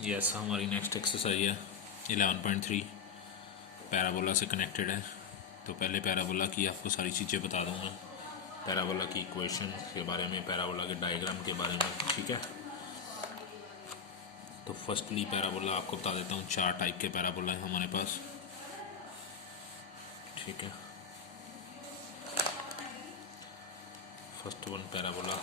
Yes, हमारी next exercise है 11.3 parabola से कनेक्टेड है। तो पहले पैराबोला की आपको सारी चीज़ें बता दूंगा, पैराबोला की इक्वेशन के बारे में, पैराबोला के डायग्राम के बारे में। ठीक है, तो फर्स्टली पैराबोला आपको बता देता हूँ। 4 टाइप के पैराबोला है हमारे पास। ठीक है, first one parabola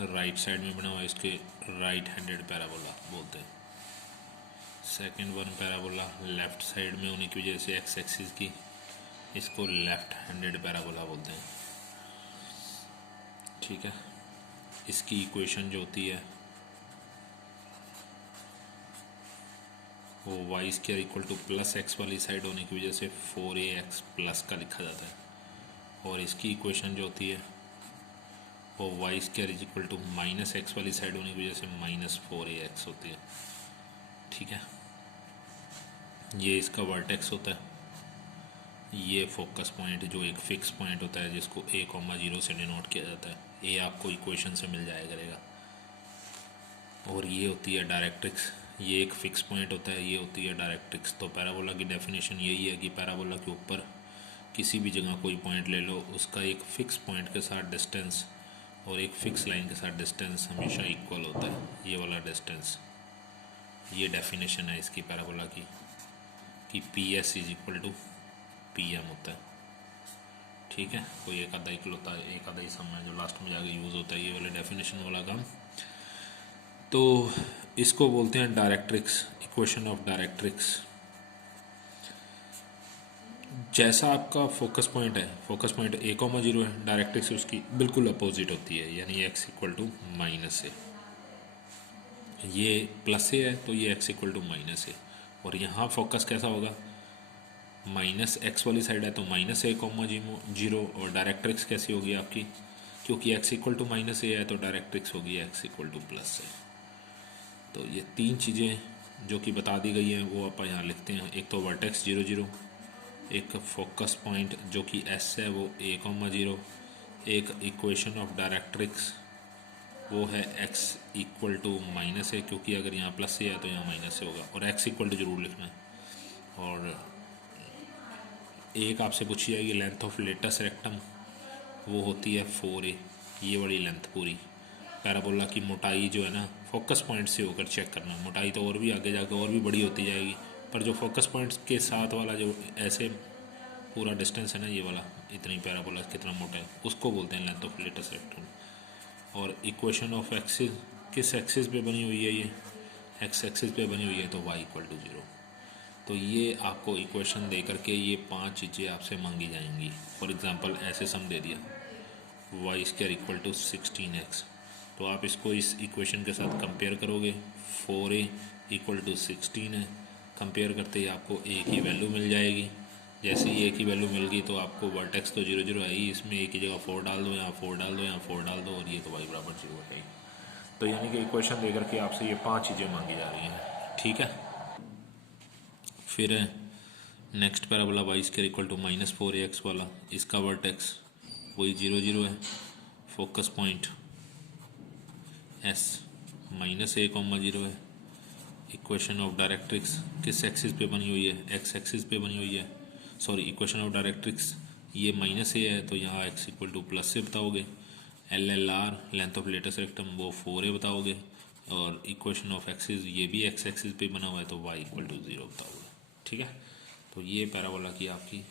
right side में बना हुआ है, इसके राइट हैंडेड पैराबोला बोलते हैं। Second one parabola left side में होने की वजह से एक्स एक्सिस की, इसको लेफ्ट हैंडेड पैराबोला बोलते हैं। ठीक है, इसकी इक्वेशन जो होती है वो Y square equal to plus X वाली साइड होने की वजह से 4ax प्लस का लिखा जाता है। और इसकी इक्वेशन जो होती है वो Y square is equal to minus X वाली साइड होने की वजह से -4ax होती है। ठीक है, ये इसका वर्टेक्स होता है। ये फोकस पॉइंट जो एक फिक्स पॉइंट होता है जिसको a,0 से डिनोट किया जाता है। ये आपको इक्वेशन से मिल जाया करेगा। और ये होती है डायरेक्ट्रिक्स। ये एक फिक्स पॉइंट होता है, ये होती है डायरेक्ट्रिक्स। तो पैराबोला की डेफिनेशन यही है कि पैराबोला के ऊपर किसी भी जगह कोई पॉइंट ले लो, उसका एक फ़िक्स पॉइंट के साथ डिस्टेंस और एक फ़िक्स लाइन के साथ डिस्टेंस हमेशा इक्वल होता है। ये वाला डिस्टेंस, ये डेफिनेशन है इसकी पैराबोला की, कि P S is equal to P M होता है। ठीक है, कोई एक आधा इक्वल होता है, एक आधा ही सम है जो लास्ट में जाके यूज़ होता है, ये वाले डेफिनेशन वाला काम। तो इसको बोलते हैं डायरेक्ट्रिक्स, इक्वेशन ऑफ डायरेक्ट्रिक्स। जैसा आपका फोकस पॉइंट है, फोकस पॉइंट a,0 है, डायरेक्ट्रिक्स उसकी बिल्कुल अपोजिट होती है, यानी x इक्वल टू माइनस ए। ये प्लस ए है तो ये x इक्वल टू माइनस ए। और यहाँ फोकस कैसा होगा, माइनस एक्स वाली साइड है तो -a,0। और डायरेक्ट्रिक्स कैसी होगी आपकी, क्योंकि x इक्वल टू माइनस ए है तो डायरेक्ट्रिक्स होगी x इक्वल टू प्लस ए। तो ये 3 चीज़ें जो कि बता दी गई हैं वो आप यहाँ लिखते हैं। एक तो वर्टेक्स 0,0, एक फोकस पॉइंट जो कि S है वो a,0, एक इक्वेशन ऑफ डायरेक्ट्रिक्स वो है x इक्वल टू माइनस ए, क्योंकि अगर यहाँ प्लस ए है तो यहाँ माइनस ए होगा। और x इक्वल टू जरूर लिखना है। और एक आपसे पूछी जाएगी लेंथ ऑफ लेटस रेक्टम, वो होती है 4a, ये वाली लेंथ पूरी। पैराबोला की मोटाई जो है ना, फोकस पॉइंट से होकर चेक करना। मोटाई तो और भी आगे जाकर और भी बड़ी होती जाएगी, पर जो फोकस पॉइंट के साथ वाला जो ऐसे पूरा डिस्टेंस है ना, ये वाला इतनी पैराबोला कितना मोटा है, उसको बोलते हैं लेंथ ऑफ लेटस रेक्टम। और इक्वेशन ऑफ एक्सिस, किस एक्सिस पे बनी हुई है, ये एक्स एक्सिस पे बनी हुई है तो y इक्वल टू 0। तो ये आपको इक्वेशन दे करके ये 5 चीज़ें आपसे मांगी जाएंगी। फॉर एग्जांपल ऐसे सम दे दिया Y square equal to 16x, तो आप इसको इस इक्वेशन के साथ कंपेयर करोगे। 4a इक्वल टू 16 है, कंपेयर करते ही आपको a की वैल्यू मिल जाएगी। जैसे ही a की वैल्यू मिल गई तो आपको वर्टेक्स तो 0,0 है ही, इसमें a की जगह 4 डाल दो, यहाँ 4 डाल दो, यहाँ 4 डाल दो, और ये तो y बराबर 0 है। तो यानी कि इक्वेशन दे करके आपसे ये 5 चीज़ें मांगी जा रही हैं। ठीक है, फिर next parabola Y square equal to -4ax वाला, इसका वर्टेक्स वही 0,0 है, फोकस पॉइंट S -a,0 है। इक्वेशन ऑफ डायरेक्ट्रिक्स किस एक्सिस पे बनी हुई है, एक्स एक्सिस पे बनी हुई है। सॉरी, इक्वेशन ऑफ डायरेक्ट्रिक्स ये -a है तो यहाँ x इक्वल टू प्लस से बताओगे। LLR length of latus rectum वो 4a बताओगे। और इक्वेशन ऑफ एक्सिस ये भी x एक्सिस पे बना हुआ है तो y इक्वल टू 0 बताओगे। ठीक है, तो ये पैराबोला की आपकी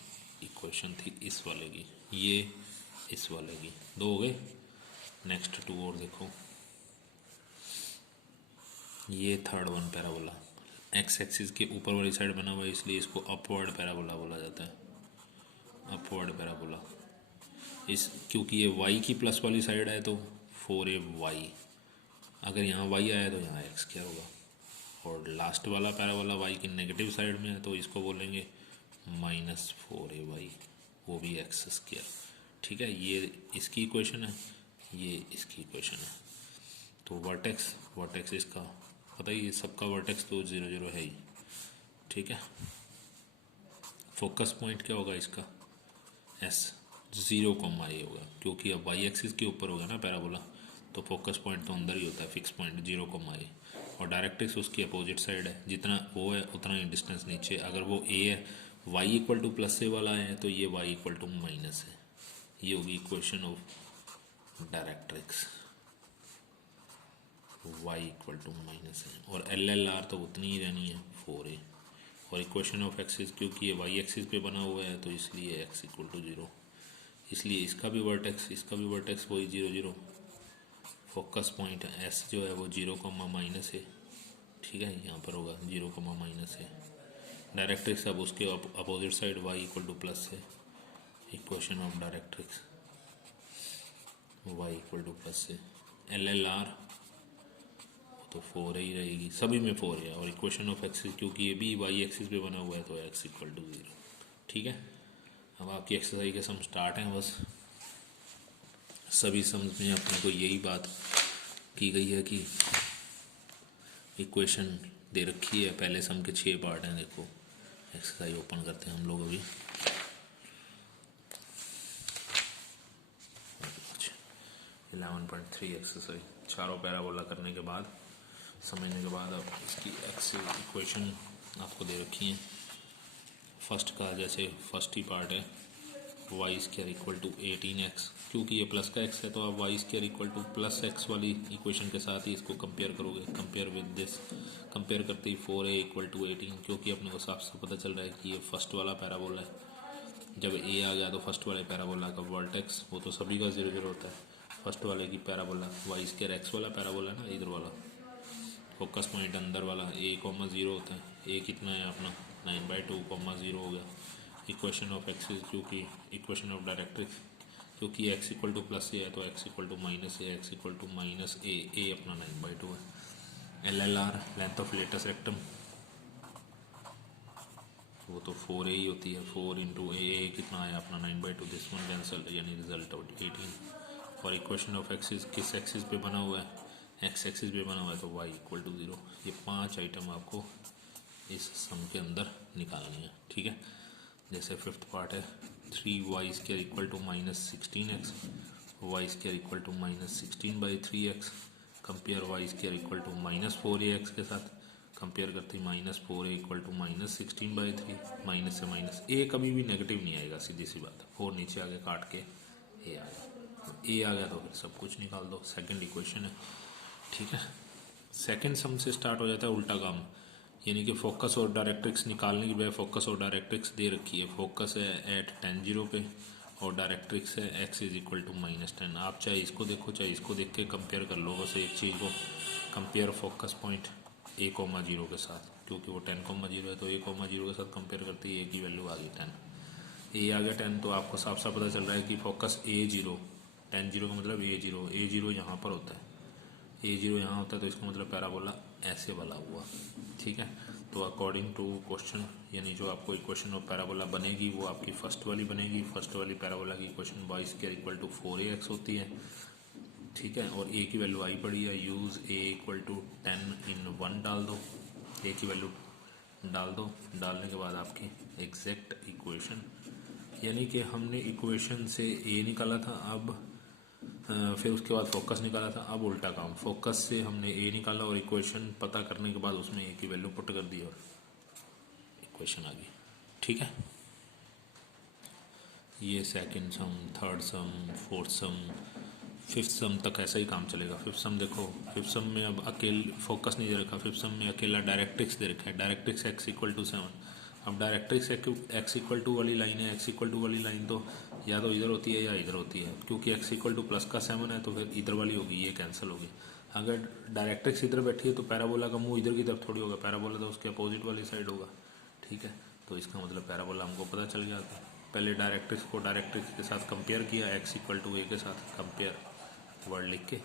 इक्वेशन थी इस वाले की, ये इस वाले की 2 हो गए। नेक्स्ट 2 और देखो, ये third one parabola x axis के ऊपर वाली साइड बना हुआ है, इसलिए इसको अपवर्ड पैराबोला बोला जाता है। अपवर्ड पैराबोला इस, क्योंकि ये y की प्लस वाली साइड है तो 4ay, अगर यहाँ y आया तो यहाँ x क्या होगा। और लास्ट वाला पैराबोला y की नेगेटिव साइड में है तो इसको बोलेंगे -4ay, वो भी x स्क्वायर। ठीक है, ये इसकी इक्वेशन है, ये इसकी इक्वेशन है। तो वर्टेक्स इसका पता ही, सबका वर्टेक्स तो 0,0 है ही। ठीक है, फोकस पॉइंट क्या होगा इसका, S 0,a होगा, क्योंकि अब y एक्सिस के ऊपर होगा ना पैराबोला, तो फोकस पॉइंट तो अंदर ही होता है, फिक्स पॉइंट 0, और डायरेक्ट्रिक्स उसकी अपोजिट साइड है, जितना वो है उतना ही डिस्टेंस नीचे। अगर वो ए है, वाई इक्वल टू प्लस से वाला है, तो ये वाई इक्वल टू माइनस है। ये होगी equation of directrix, Y equal to minus है। और एल एल आर तो उतनी ही रहनी है 4a। और इक्वेशन ऑफ एक्सिस, क्योंकि ये वाई एक्सिस पे बना हुआ है तो इसलिए एक्स इक्वल टू 0, इसलिए इसका भी वर्टेक्स वही 0, 0। फोकस पॉइंट एस जो है वो 0, है, ठीक है, यहाँ पर होगा 0, है। डायरेक्ट्रिक्स अब उसके opposite side y equal to plus है। Equation of directrix Y equal to plus है। एल एल आर तो 4 ही रहेगी, सभी में 4 है। और इक्वेशन ऑफ एक्सिस, क्योंकि ये भी वाई एक्सिस पे बना हुआ है, तो एक्स इक्वल टू 0, ठीक है। अब आपकी एक्सरसाइज के सम स्टार्ट हैं। बस सभी सम में अपने को यही बात की गई है कि इक्वेशन दे रखी है। पहले सम के 6 पार्ट हैं। देखो एक्सरसाइज ओपन करते हैं हम लोग अभी। 11.3 एक्सरसाइज, चारों पैराबोला करने के बाद, समझने के बाद, अब इसकी एक्स इक्वेशन आपको दे रखी है। फर्स्ट का जैसे फर्स्ट ही पार्ट है, Y square equal to 18x, क्योंकि ये प्लस का x है तो आप Y square equal to plus X वाली इक्वेशन के साथ ही इसको कंपेयर करोगे। कंपेयर विद दिस, कंपेयर करते ही 4a इक्वल टू 18, क्योंकि अपने को साफ साफ पता चल रहा है कि ये फर्स्ट वाला पैराबोला है। जब a आ गया तो फर्स्ट वाले पैराबोला का वर्टेक्स वो तो सभी का 0, 0 होता है। फर्स्ट वाले की पैराबोला वाई स्क्वायर एक्स वाला पैराबोला है ना, इधर वाला फोकस पॉइंट अंदर वाला a,0 होता है। a कितना है अपना 9/2, 0 हो गया। इक्वेशन ऑफ एक्सिस, क्योंकि इक्वेशन ऑफ डायरेक्ट्रिक्स, क्योंकि x equal to plus a है तो x equal to minus a, x equal to minus a अपना 9/2 है। L L R length of latus rectum वो तो 4a ही होती है। 4 इंटू ए कितना आया अपना 9/2, दिस वन कैंसल, यानी रिजल्ट आउट 18। और इक्वेशन ऑफ एक्सिस किस एक्सिस पे बना हुआ है, एक्स एक्सिस पे बना हुआ है, तो y इक्वल टू 0। ये 5 आइटम आपको इस सम के अंदर निकालनी है, ठीक है। जैसे फिफ्थ पार्ट है, 3y square equal to -16x, Y square equal to -16/3x, compare Y square equal to -4ax के साथ, कंपेयर करते ही -4a इक्वल टू -16/3, माइनस से माइनस, ए कभी भी नेगेटिव नहीं आएगा, सीधी सी बात है। 4 नीचे आगे काट के ए आ गया, ए आ गया तो फिर सब कुछ निकाल दो। सेकंड इक्वेशन है, ठीक है। सेकंड सम से स्टार्ट हो जाता है उल्टा काम, यानी कि फोकस और डायरेक्ट्रिक्स निकालने की बजाय फोकस और डायरेक्ट्रिक्स दे रखी है। फोकस है एट 10, 0 पे और डायरेक्ट्रिक्स है x इज इक्वल टू -10। आप चाहे इसको देखो चाहे इसको देख के कंपेयर कर लो। बस एक चीज़ को कंपेयर फोकस पॉइंट a,0 के साथ, क्योंकि वो 10,0 है तो a,0 के साथ कंपेयर करते ही a की वैल्यू आ गई 10। a आ गया 10 तो आपको साफ साफ पता चल रहा है कि फोकस a0, 10, 0 का मतलब a0 यहाँ पर होता है, a0 यहाँ होता है, तो इसका मतलब पैराबोला ऐसे वाला हुआ, ठीक है। तो अकॉर्डिंग टू क्वेश्चन, यानी जो आपको इक्वेशन ऑफ पैराबोला बनेगी वो आपकी फर्स्ट वाली बनेगी। फर्स्ट वाली पैराबोला की equation Y square equal to 4ax होती है, ठीक है। और a की वैल्यू आई पड़ी है, यूज़ a इक्वल टू 10/1 डाल दो, a की वैल्यू डाल दो। डालने के बाद आपकी एग्जैक्ट इक्वेशन, यानी कि हमने इक्वेशन से a निकाला था, अब फिर उसके बाद फोकस निकाला था, अब उल्टा काम, फोकस से हमने ए निकाला और इक्वेशन पता करने के बाद उसमें ए की वैल्यू पुट कर दी और इक्वेशन आ गई, ठीक है। ये सेकंड सम, थर्ड सम, फोर्थ सम, फिफ्थ सम तक ऐसा ही काम चलेगा। फिफ्थ सम देखो, फिफ्थ सम में अब अकेले फोकस नहीं दे रखा, फिफ्थ सम में अकेला डायरेक्ट्रिक्स दे रखा है। Directrix x equal to 7। अब डायरेक्ट्रिक्स x इक्वल टू वाली लाइन है, x इक्वल टू वाली लाइन तो या तो इधर होती है या इधर होती है, क्योंकि x इक्वल टू प्लस का 7 है तो फिर इधर वाली होगी, ये कैंसिल होगी। अगर डायरेक्ट्रिक्स इधर बैठी है तो पैराबोला का मुंह इधर की तरफ थोड़ी होगा, पैराबोला तो उसके अपोजिट वाली साइड होगा, ठीक है। तो इसका मतलब पैराबोला हमको पता चल गया था। पहले डायरेक्ट्रिक्स को डायरेक्ट्रिक्स के साथ कंपेयर किया, x इक्वल टू a के साथ कंपेयर वर्ड लिख के,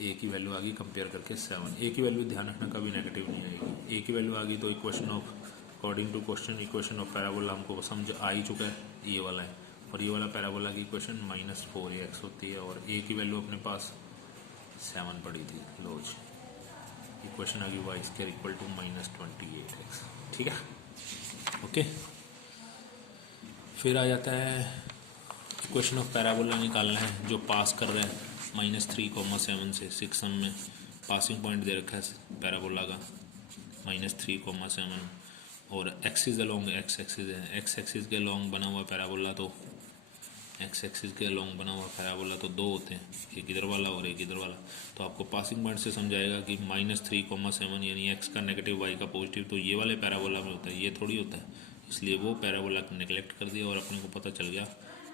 ए की वैल्यू आ गई कंपेयर करके 7। ए की वैल्यू ध्यान रखना कभी नेगेटिव नहीं आएगी। ए की वैल्यू आ गई तो equation of, according to question, equation of parabola हमको समझ आ ही चुका है, ये वाला है। और ये वाला पैराबोला की इक्वेशन -4ax होती है और ए की वैल्यू अपने पास 7 पड़ी थी, लोज इक्वेशन आ गई Y square equal to -28x, ठीक है, ओके। फिर आ जाता है इक्वेशन ऑफ पैराबोला निकालना है जो पास कर रहा है, -3,7 से 6 सम में पासिंग पॉइंट दे रखा है पैराबोला का -3,7 और एक्सिस अलोंग एक्स एक्सिस है, एक्स एक्सिस के अलोंग बना हुआ पैराबोला तो एक्स एक्सिस के अलोंग बना हुआ पैराबोला तो दो होते हैं, एक इधर वाला और एक इधर वाला। तो आपको पासिंग पॉइंट से समझाएगा कि -3,7 यानी एक्स का नेगेटिव वाई का पॉजिटिव तो ये वाले पैराबोला में होता है, ये थोड़ी होता है। इसलिए वो पैराबोला को नेगलेक्ट कर दिया और अपने को पता चल गया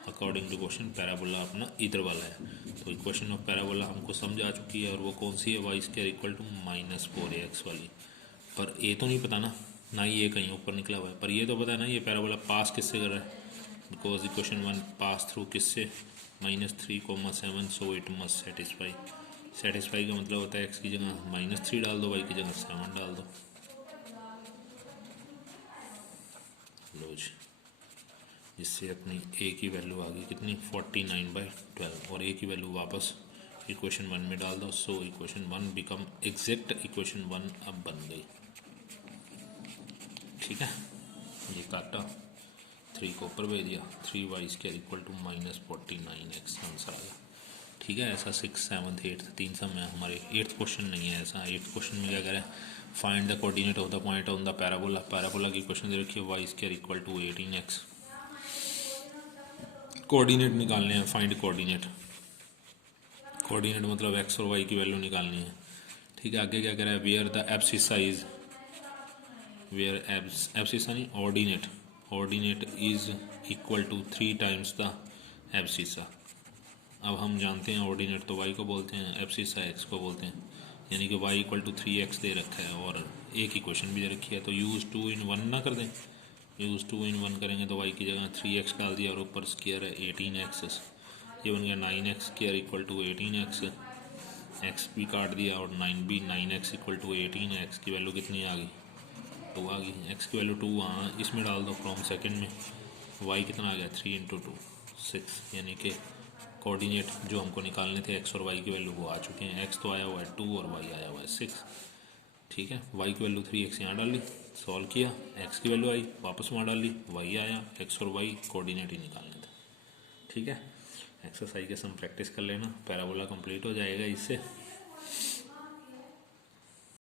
अकॉर्डिंग टू क्वेश्चन पैराबोला अपना इधर वाला है। तो इक्वेशन ऑफ पैराबोला हमको समझ आ चुकी है और वो कौन सी है, Y square equal to -4ax वाली। पर ये तो नहीं पता ना ही ये कहीं ऊपर निकला हुआ है, पर ये तो पता है ना ये पैराबोला पास किससे कर रहा है, बिकॉज इक्वेशन 1 पास थ्रू किससे -3,7 so it must satisfy. Satisfy का मतलब होता है एक्स की जगह -3 डाल दो, वाई की जगह 7 डाल दो। लो जी, जिससे अपनी ए की वैल्यू आ गई कितनी 49/12 और ए की वैल्यू वापस इक्वेशन 1 में डाल दो। So equation 1 become exact equation 1 अब बन गई। ठीक है, ये काटा 3 को ऊपर भेज दिया, 3y² equal to -49x answer आ गया। ठीक है, ऐसा 6, 7, 8 3 सम है हमारे। 8th क्वेश्चन नहीं है ऐसा। 8th क्वेश्चन में क्या करें, find the coordinate of the point on the parabola. Parabola की क्वेश्चन दे रखी है y² equal to 18x। Coordinate निकालने हैं, फाइंड कोऑर्डिनेट। कोऑर्डिनेट मतलब x और y की वैल्यू निकालनी है। ठीक है, आगे क्या कह रहा है, where the abscissa is, where abscissa नहीं ordinate is equal to 3 times the abscissa. अब हम जानते हैं ऑर्डिनेट तो y को बोलते हैं, एब्सिसा x को बोलते हैं, यानी कि y इक्वल टू 3x दे रखा है और एक इक्वेशन भी दे रखी है। तो यूज़ 2 in 1 ना कर दें, यूज़ 2 in 1 करेंगे तो y की जगह 3x डाल दिया और ऊपर स्क्वायर है 18x, ये बन गया 9x square equal to 18x। x भी काट दिया और 9 भी, 9x इक्वल टू 18x की वैल्यू कितनी आ गई 2 आ गई। x की वैल्यू 2 हाँ इसमें डाल दो फ्रॉम सेकंड में, y कितना आ गया 3 × 2 6, यानी कि कोऑर्डिनेट जो हमको निकालने थे x और y की वैल्यू वो आ चुके हैं। x तो आया हुआ है 2 और y आया हुआ है 6। ठीक है, y की वैल्यू 3x यहाँ डाल ली, सॉल्व किया, x की वैल्यू आई वापस वहाँ डाल ली, y आया, x और y कोऑर्डिनेट ही निकालने थे। ठीक है, एक्सरसाइज के सम प्रैक्टिस कर लेना, पैराबोला कंप्लीट हो जाएगा इससे।